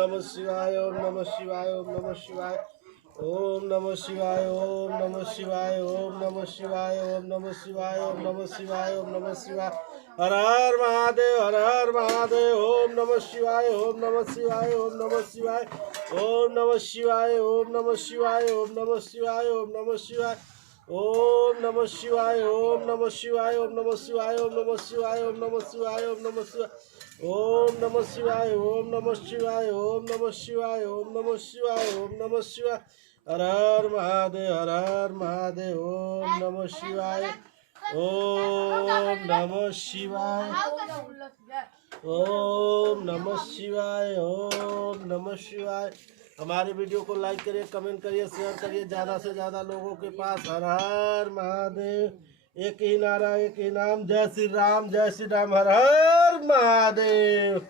नमः शिवाय ओम नमः शिवाय ओम नमः शिवाय ओम नमः शिवाय ओम नमः शिवाय ओम नमः शिवाय ओम नमः शिवाय ओम नमः शिवाय ओम नमः शिवाय हर हर महादेव हर हर महादेव ओम नमः शिवाय ओम नमः शिवाय ओम नमः शिवाय ओम नमः शिवाय ओम नमः शिवाय ओम नमः शिवाय ओम नमः शिवाय ओम नमः शिवाय ओम नमः शिवाय ओम नमः शिवाय ओम नमः शिवाय ओम नमः शिवाय ओम नमः शिवाय ओम नमः शिवाय ओम नमः शिवाय ओम नमः शिवाय ओम नमः शिवाय ओम नमः शिवाय हर हर महादेव ओम नमः शिवाय ओम नमः शिवाय ओम नमः शिवाय ओम नमः शिवाय। हमारे वीडियो को लाइक करिए, कमेंट करिए, शेयर करिए ज़्यादा से ज़्यादा लोगों के पास। हर हर महादेव। एक ही नारा एक ही नाम, जय श्री राम हर हर महादेव।